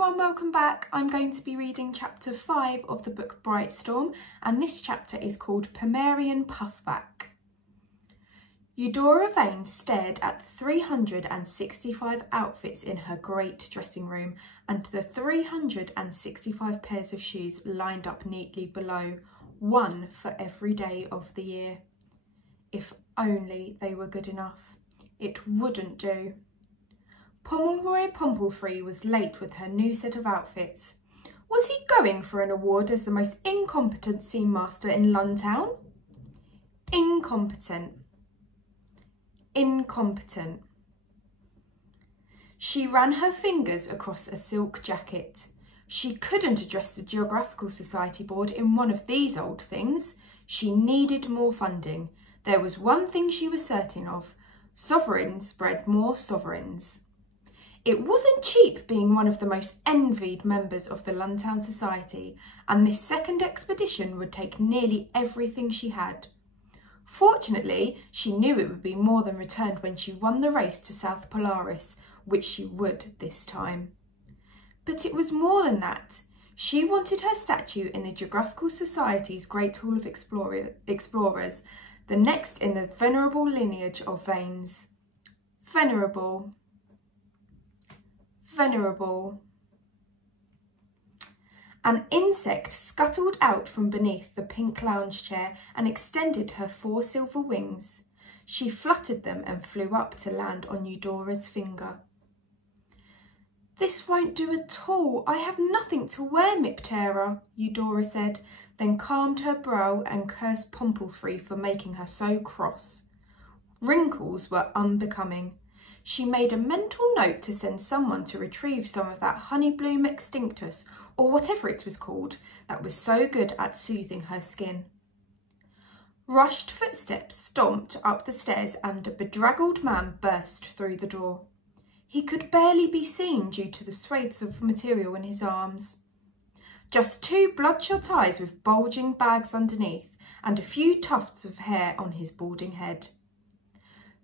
everyone, welcome back. I'm going to be reading chapter 5 of the book Brightstorm, and this chapter is called Pomelroy Puffback. Eudora Vane stared at the 365 outfits in her great dressing room and the 365 pairs of shoes lined up neatly below, one for every day of the year. If only they were good enough. It wouldn't do. Pomelroy Pompelfrey was late with her new set of outfits. Was he going for an award as the most incompetent scene master in London? Incompetent. Incompetent. She ran her fingers across a silk jacket. She couldn't address the Geographical Society board in one of these old things. She needed more funding. There was one thing she was certain of. Sovereigns bred more sovereigns. It wasn't cheap being one of the most envied members of the London Society, and this second expedition would take nearly everything she had. Fortunately, she knew it would be more than returned when she won the race to South Polaris, which she would this time. But it was more than that. She wanted her statue in the Geographical Society's Great Hall of Explorers, the next in the venerable lineage of Vanes. Venerable. Venerable. An insect scuttled out from beneath the pink lounge chair and extended her 4 silver wings. She fluttered them and flew up to land on Eudora's finger. "This won't do at all. I have nothing to wear, Miptera," Eudora said, then calmed her brow and cursed Pompelfrey for making her so cross. Wrinkles were unbecoming. She made a mental note to send someone to retrieve some of that Honeybloom Extinctus, or whatever it was called, that was so good at soothing her skin. Rushed footsteps stomped up the stairs and a bedraggled man burst through the door. He could barely be seen due to the swathes of material in his arms. Just 2 bloodshot eyes with bulging bags underneath and a few tufts of hair on his balding head.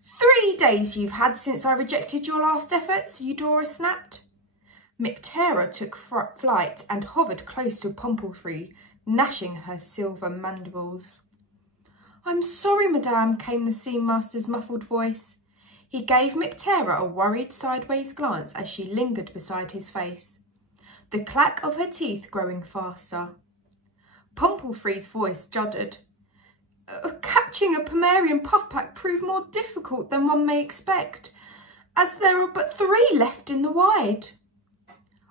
3 days you've had since I rejected your last efforts, Eudora snapped. Miptera took flight and hovered close to Pompelfrey, gnashing her silver mandibles. "I'm sorry, madame," came the scene master's muffled voice. He gave Miptera a worried sideways glance as she lingered beside his face, the clack of her teeth growing faster. Pompelfrey's voice juddered. "Catching a Pomelroy puffback proved more difficult than one may expect, as there are but 3 left in the wide."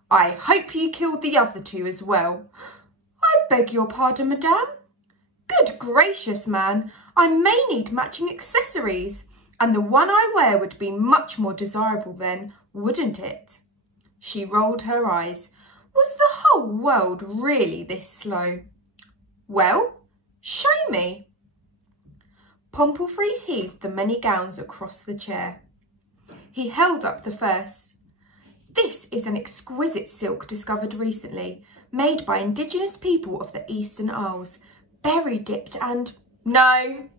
"I hope you killed the other 2 as well." "I beg your pardon, madame." "Good gracious, man, I may need matching accessories, and the one I wear would be much more desirable then, wouldn't it?" She rolled her eyes. Was the whole world really this slow? "Well, show me." Pompelfrey heaved the many gowns across the chair. He held up the first. "This is an exquisite silk discovered recently, made by indigenous people of the Eastern Isles, berry dipped and—" "No."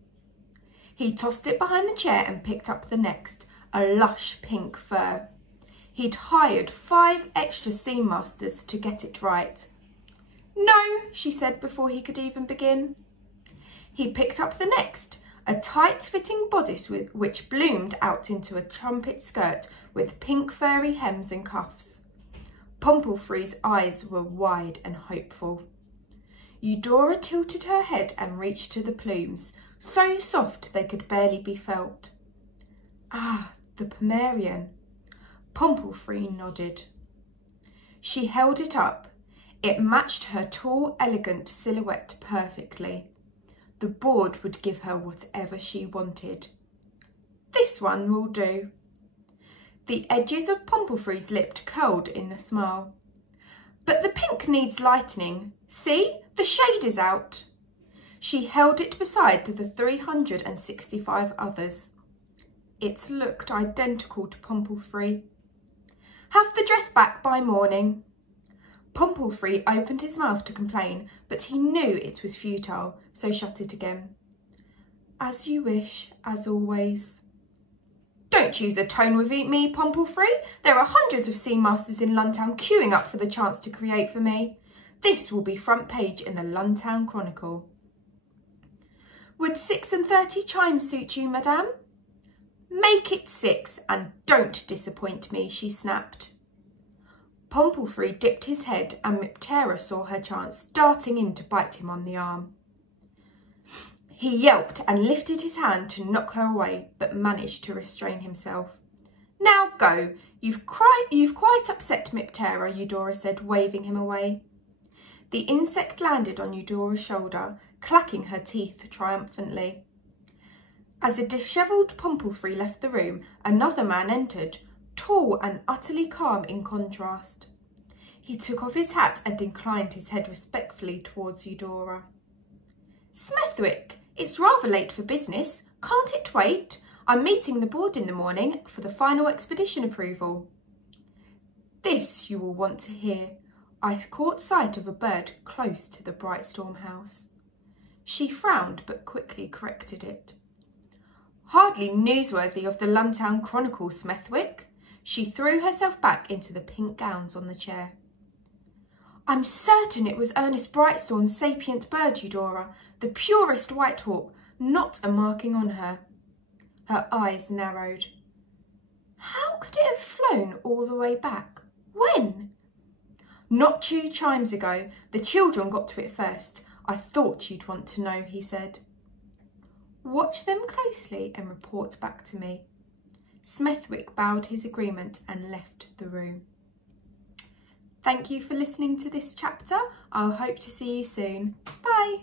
He tossed it behind the chair and picked up the next, a lush pink fur. He'd hired 5 extra scene masters to get it right. "No," she said before he could even begin. He picked up the next, a tight-fitting bodice which bloomed out into a trumpet skirt with pink furry hems and cuffs. Pompelfrey's eyes were wide and hopeful. Eudora tilted her head and reached to the plumes, so soft they could barely be felt. "Ah, the Pomelroy." Pompelfrey nodded. She held it up. It matched her tall, elegant silhouette perfectly. The board would give her whatever she wanted. "This one will do." The edges of Pompelfrey's lips curled in a smile. "But the pink needs lightening. See, the shade is out." She held it beside the 365 others. It looked identical to Pompelfrey. "Have the dress back by morning." Pompelfrey opened his mouth to complain, but he knew it was futile, so shut it again. "As you wish, as always." Don't use a tone with me, Pompelfrey. There are hundreds of sea masters in Luntown queuing up for the chance to create for me. This will be front page in the Luntown Chronicle. Would 36 chimes suit you, madame? Make it 6 and don't disappoint me, she snapped. Pompelfrey dipped his head and Miptera saw her chance, darting in to bite him on the arm. He yelped and lifted his hand to knock her away, but managed to restrain himself. Now go. You've quite upset Miptera, Eudora said, waving him away. The insect landed on Eudora's shoulder, clacking her teeth triumphantly. As a dishevelled Pompelfrey left the room, another man entered, tall and utterly calm in contrast. He took off his hat and inclined his head respectfully towards Eudora. Smethwick, it's rather late for business. Can't it wait? I'm meeting the board in the morning for the final expedition approval. This you will want to hear. I caught sight of a bird close to the Brightstorm house. She frowned but quickly corrected it. Hardly newsworthy of the Luntown Chronicle, Smethwick. She threw herself back into the pink gowns on the chair. I'm certain it was Ernest Brightstorm's sapient bird, Eudora, the purest white hawk, not a marking on her. Her eyes narrowed. How could it have flown all the way back? When? Not 2 chimes ago. The children got to it first. I thought you'd want to know, he said. Watch them closely and report back to me. Smethwick bowed his agreement and left the room. Thank you for listening to this chapter. I'll hope to see you soon. Bye.